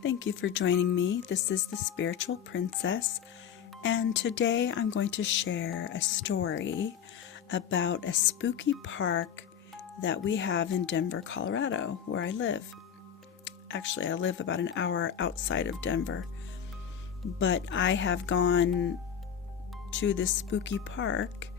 Thank you for joining me. This is the Spiritual Princess, and today I'm going to share a story about a spooky park that we have in Denver, Colorado, where I live. Actually, I live about an hour outside of Denver, but I have gone to this spooky park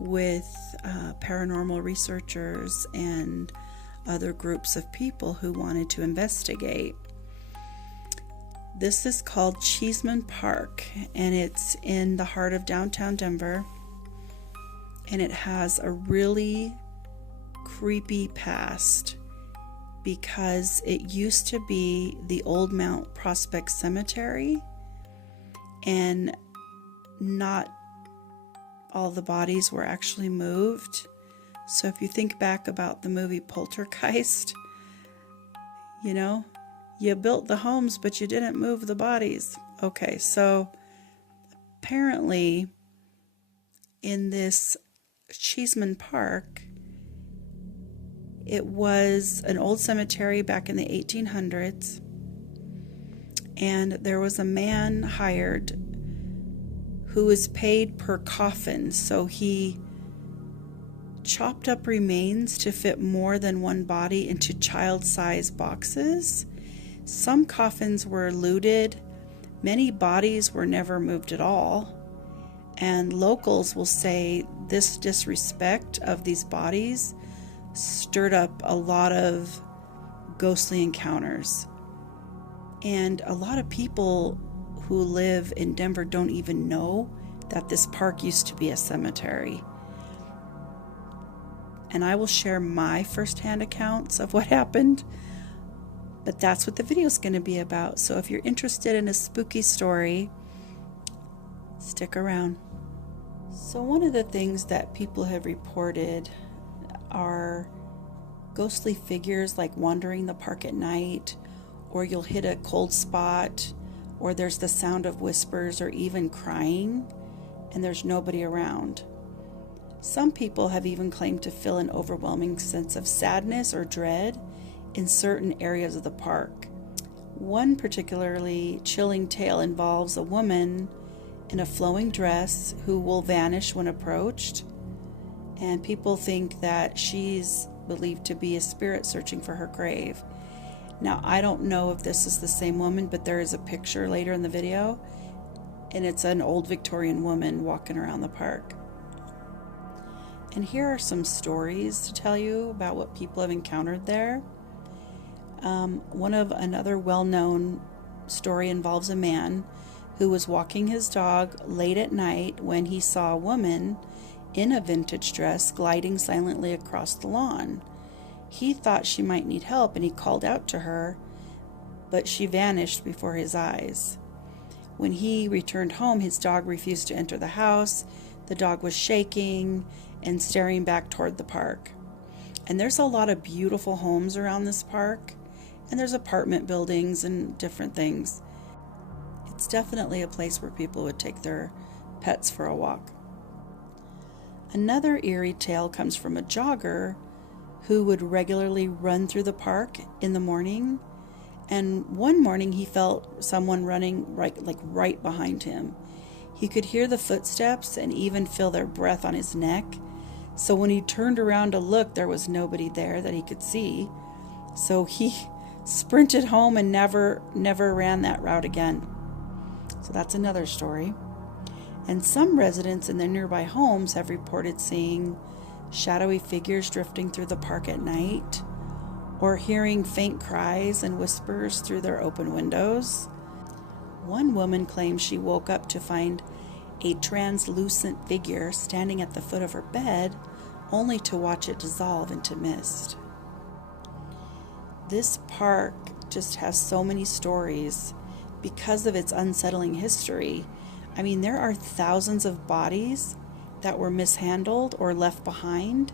with paranormal researchers and other groups of people who wanted to investigate. This is called Cheesman Park, and it's in the heart of downtown Denver, and it has a really creepy past because it used to be the old Mount Prospect Cemetery, and not all the bodies were actually moved. So if you think back about the movie Poltergeist, you built the homes, but you didn't move the bodies. Okay, so apparently in this Cheesman Park, it was an old cemetery back in the 1800s, and there was a man hired who was paid per coffin, so he chopped up remains to fit more than one body into child-sized boxes. Some coffins were looted, many bodies were never moved at all, and locals will say this disrespect of these bodies stirred up a lot of ghostly encounters. And a lot of people who live in Denver don't even know that this park used to be a cemetery. And I will share my firsthand accounts of what happened, but that's what the video is going to be about. So if you're interested in a spooky story, stick around. So one of the things that people have reported are ghostly figures like wandering the park at night, or you'll hit a cold spot, or there's the sound of whispers or even crying, and there's nobody around. Some people have even claimed to feel an overwhelming sense of sadness or dread in certain areas of the park. One particularly chilling tale involves a woman in a flowing dress who will vanish when approached, and people think that she's believed to be a spirit searching for her grave. Now, I don't know if this is the same woman, but there is a picture later in the video, and it's an old Victorian woman walking around the park. And here are some stories to tell you about what people have encountered there. Another well-known story involves a man who was walking his dog late at night when he saw a woman in a vintage dress gliding silently across the lawn. He thought she might need help, and he called out to her, but she vanished before his eyes. When he returned home, his dog refused to enter the house. The dog was shaking and staring back toward the park. And there's a lot of beautiful homes around this park, and there's apartment buildings and different things. It's definitely a place where people would take their pets for a walk. Another eerie tale comes from a jogger who would regularly run through the park in the morning, and one morning he felt someone running right behind him. He could hear the footsteps and even feel their breath on his neck. So when he turned around to look, there was nobody there that he could see. So he sprinted home and never ran that route again. So that's another story. And some residents in the nearby homes have reported seeing shadowy figures drifting through the park at night, or hearing faint cries and whispers through their open windows. One woman claims she woke up to find a translucent figure standing at the foot of her bed, only to watch it dissolve into mist. This park just has so many stories because of its unsettling history. I mean, there are thousands of bodies that were mishandled or left behind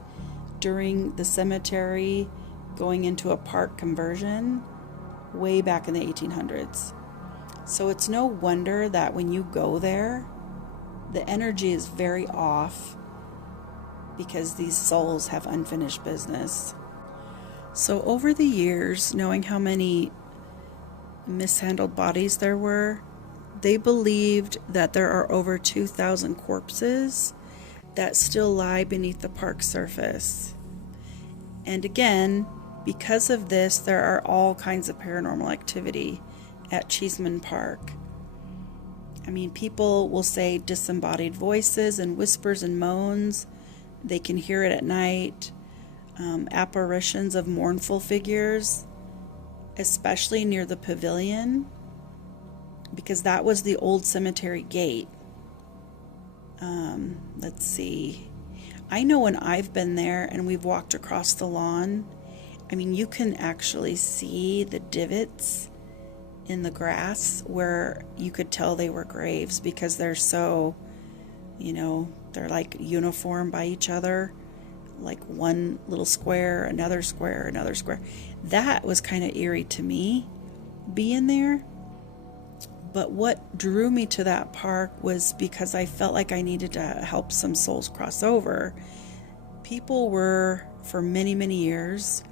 during the cemetery going into a park conversion way back in the 1800s. So it's no wonder that when you go there, the energy is very off because these souls have unfinished business. So over the years, knowing how many mishandled bodies there were. They believed that there are over 2,000 corpses that still lie beneath the park surface. And again, because of this, there are all kinds of paranormal activity at Cheesman Park. I mean, people will say disembodied voices and whispers and moans. They can hear it at night. Apparitions of mournful figures, especially near the pavilion, because that was the old cemetery gate. Let's see. I know when I've been there and we've walked across the lawn, I mean, you can actually see the divots in the grass where you could tell they were graves because they're so, they're like uniform by each other, like one little square, another square, another square. That was kind of eerie to me, being there. But what drew me to that park was because I felt like I needed to help some souls cross over. People were, for many, many years,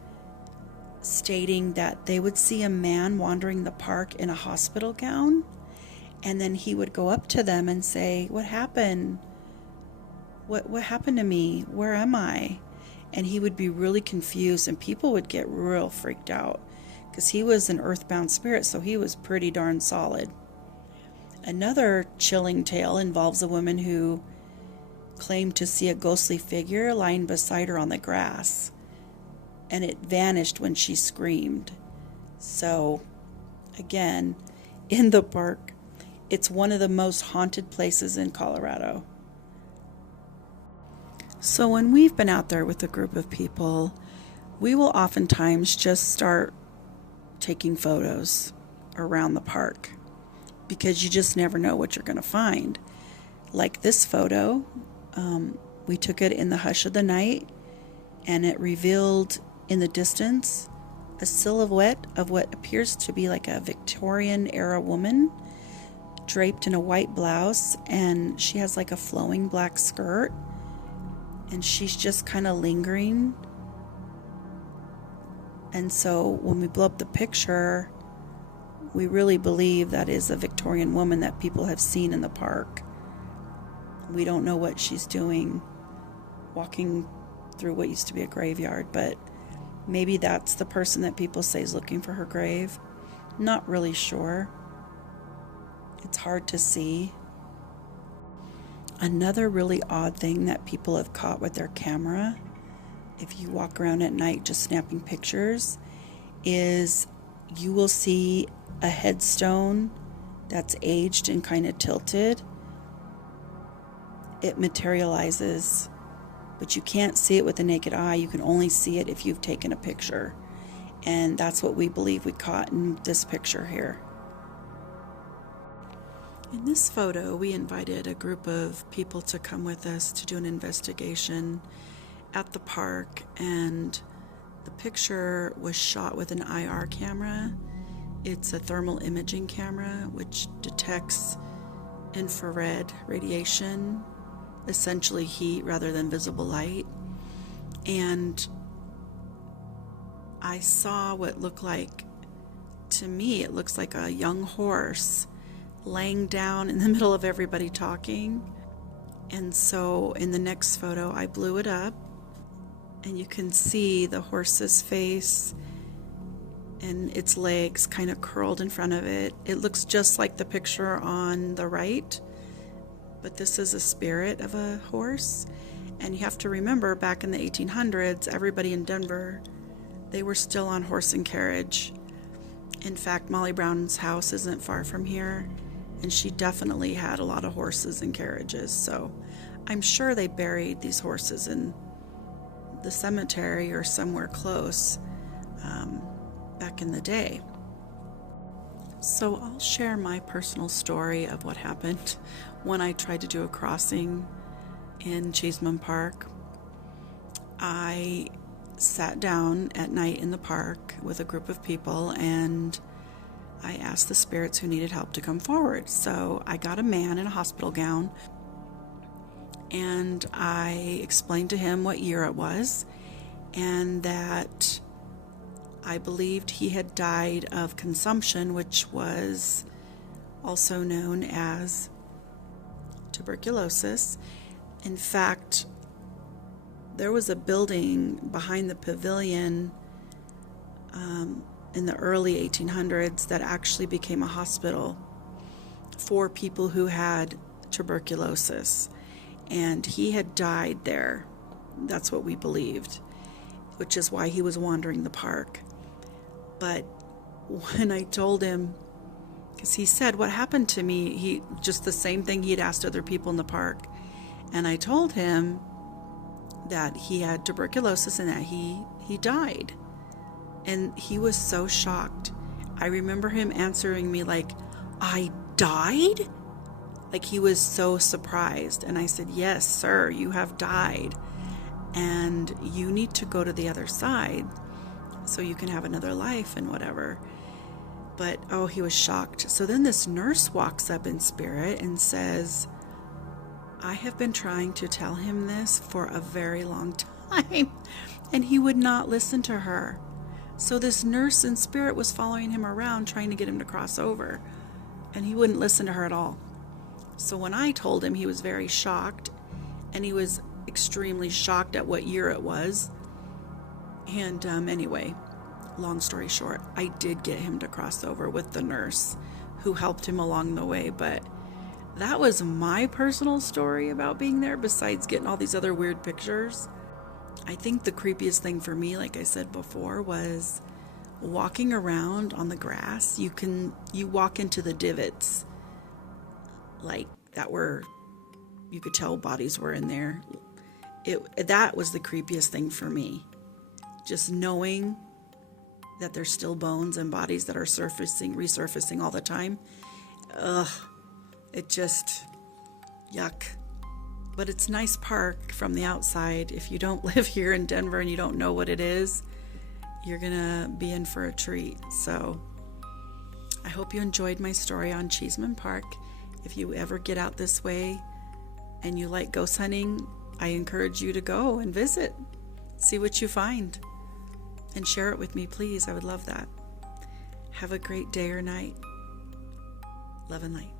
stating that they would see a man wandering the park in a hospital gown, and then he would go up to them and say, "What happened? What happened to me? Where am I?" And he would be really confused, and people would get real freaked out because he was an earthbound spirit, so he was pretty darn solid. Another chilling tale involves a woman who claimed to see a ghostly figure lying beside her on the grass, and it vanished when she screamed. So, again, in the park, it's one of the most haunted places in Colorado. So when we've been out there with a group of people, we will oftentimes just start taking photos around the park because you just never know what you're going to find. Like this photo, we took it in the hush of the night, and it revealed in the distance a silhouette of what appears to be like a Victorian era woman draped in a white blouse, and she has like a flowing black skirt, and she's just kind of lingering. And so when we blow up the picture, we really believe that is a Victorian woman that people have seen in the park. We don't know what she's doing walking through what used to be a graveyard, but maybe that's the person that people say is looking for her grave. Not really sure. It's hard to see. Another really odd thing that people have caught with their camera, if you walk around at night just snapping pictures, is you will see a headstone that's aged and kind of tilted. It materializes, but you can't see it with the naked eye. You can only see it if you've taken a picture. And that's what we believe we caught in this picture here. In this photo, we invited a group of people to come with us to do an investigation at the park, and the picture was shot with an IR camera. It's a thermal imaging camera which detects infrared radiation, essentially heat rather than visible light. And I saw what looked like, to me, it looks like a young horse laying down in the middle of everybody talking. And so in the next photo, I blew it up, and you can see the horse's face and its legs kind of curled in front of it. It looks just like the picture on the right, but this is a spirit of a horse. And you have to remember, back in the 1800s, everybody in Denver, they were still on horse and carriage. In fact, Molly Brown's house isn't far from here, and she definitely had a lot of horses and carriages. So I'm sure they buried these horses in the cemetery or somewhere close back in the day. So I'll share my personal story of what happened when I tried to do a crossing in Cheesman Park. I sat down at night in the park with a group of people, and I asked the spirits who needed help to come forward. So I got a man in a hospital gown, and I explained to him what year it was, and that I believed he had died of consumption, which was also known as tuberculosis. In fact, there was a building behind the pavilion in the early 1800s that actually became a hospital for people who had tuberculosis. And he had died there. That's what we believed, which is why he was wandering the park. But when I told him, because he said, what happened to me? He just the same thing he had asked other people in the park. And I told him that he had tuberculosis and that he died. And he was so shocked. I remember him answering me like, I died? Like he was so surprised. And I said, yes, sir, you have died. And you need to go to the other side so you can have another life and whatever. But, oh, he was shocked. So then this nurse walks up in spirit and says, I have been trying to tell him this for a very long time, and he would not listen to her. So this nurse in spirit was following him around, trying to get him to cross over, and he wouldn't listen to her at all. So when I told him, he was very shocked, and he was extremely shocked at what year it was. And anyway, long story short, I did get him to cross over with the nurse who helped him along the way. But that was my personal story about being there, besides getting all these other weird pictures. I think the creepiest thing for me, like I said before, was walking around on the grass. You walk into the divots like that were, you could tell bodies were in there. That was the creepiest thing for me. Just knowing that there's still bones and bodies that are resurfacing all the time. Ugh, it just, yuck. But it's a nice park from the outside. If you don't live here in Denver and you don't know what it is, you're gonna be in for a treat. So I hope you enjoyed my story on Cheesman Park. If you ever get out this way and you like ghost hunting, I encourage you to go and visit. See what you find. And share it with me, please. I would love that. Have a great day or night. Love and light.